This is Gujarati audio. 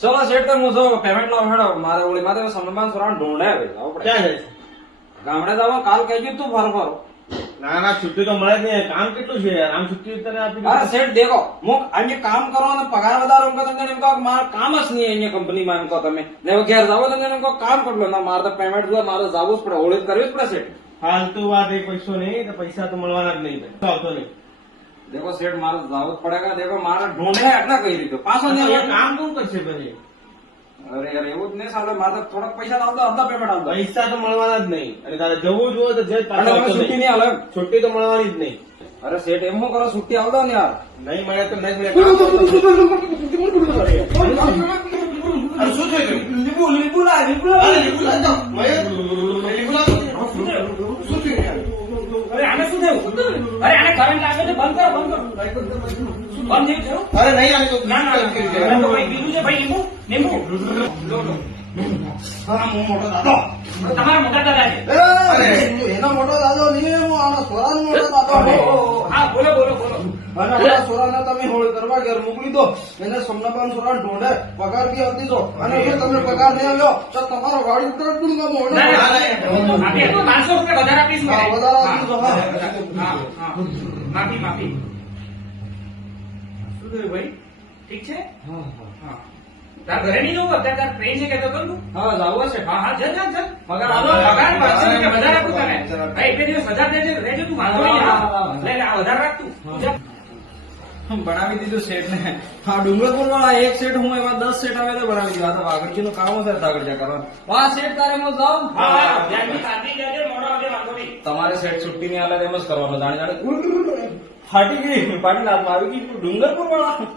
ચલો શેઠ તો હું જો પેમેન્ટ લાવ હેડો મારે ઓલી માથે સન્માન સોરા ઢોંઢે આવે આવો પડે ક્યાં જાય છે? ગામડે જવા કાલ કહી ગયું તું ફરો ફરો ના ના છુટ્ટી તો મળે જ નહીં. કામ કેટલું છે યાર? આમ છુટ્ટી તને આપી અરે દીધી. શેઠ દેખો હું અહીંયા કામ કરો અને પગાર વધારો એમ કહો તમને એમ કહો કે મારે કામ જ નહીં અહીંયા કંપનીમાં એમ કહો તમે ને હવે ઘેર જાવ તમને એમ કહો કામ કરલો ના મારે તો પેમેન્ટ જોઈએ મારે જવું જ પડે હોળી કરવી જ પડે શેઠ ફાલતુ વાત એ પૈસો નહીં તો પૈસા તો મળવાના જ નહીં. આવતો નહીં. દેખો શેઠ મારે જવું જ પડે કે દેખો મારે ઢોંઢે એટલા કહી દીધો પાછો તો નહીં એ કામ કોણ કરશે પછી? અરે યાર એવું જ નહીં સાલે મારે તો થોડાક પૈસા આવતા અડધા પેમેન્ટ આવતા પૈસા તો મળવાના જ નહીં. અને તારે જવું જોઈએ તો જે અને પાછો તમે આવતો છુટ્ટી નહીં. નહીં હાલે છુટ્ટી તો મળવાની જ નહીં. અરે શેઠ એમ શું કરો છુટ્ટી આવતા ને યાર નહીં મળે તો નહીં મળે. કામ કરતો નહીં. અરે શું થયું લીંબુ લીંબુ લા લીંબુ અરે લીંબુ લાવજો. લીંબુ લાવજો. શું થયું યાર અરે આને શું થયું? અરે આને કરંટ આવ્યો છે બંધ કરો બંધ કરો. બંધ થયું છે? અરે નહીં આને તો ના ના ના, તો ભાઈ બીજું છે ભાઈ લીંબુ લીંબુ લો લો. હા હું મોટો દાદો તમારા મોટા દાદા છે. અરે એનો મોટો દાદો નહીં હું આનો સોરાનો મોટો દાદો હા બોલો બોલો બોલો. અને આ સોરાને તમે હોળી કરવા ઘેર મોકલી દો એને સોમનાપાન સોરા ઢોંઢે પગાર બી આપી દો અને જો તમે પગાર નહીં આવ્યો તો તમારો ગાડી ઉતર દૂંગા હું ના ના માફી આપો, 500 રૂપિયા વધારે આપીશ હા, મારે. વધારે આપીશ, હા. હા હા માફી માફી. શું થયું ભાઈ? ઠીક છે? હા તાર ઘરે નહીં જવું અત્યારે તાર ટ્રેન છે કહેતો હતો ને તું? હા જાવ છે હા હા જલ જલ જલ. પગાર આનો પગાર 500 રૂપિયા વધારે આપું તને. ભાઈ એક બે દિવસ વધારે દેજે રહેજે તું વાંધો નહીં. હા લે લે, આ વધારે રાખ તું. જા. બનાવી દીધું સેટ ને હા ડુંગરપુર વાળા એક સેટ હું એમાં 10 સેટ આવે તો બનાવી દીધું આ તો વાઘરજી નું કામ હશે આગળ કરવાનું વાહ સેટ તારે હું જાઉં હા હા ધ્યાનથી શાંતિ જજે, મોડો આવજે, વાંધો નહીં. તમારે સેટ છુટ્ટી નહીં આલે એમ જ કરવાનું જાણે જાણે ફાટી ગઈ પાટી લાગમાં આવી ગઈ ડુંગરપુર વાળા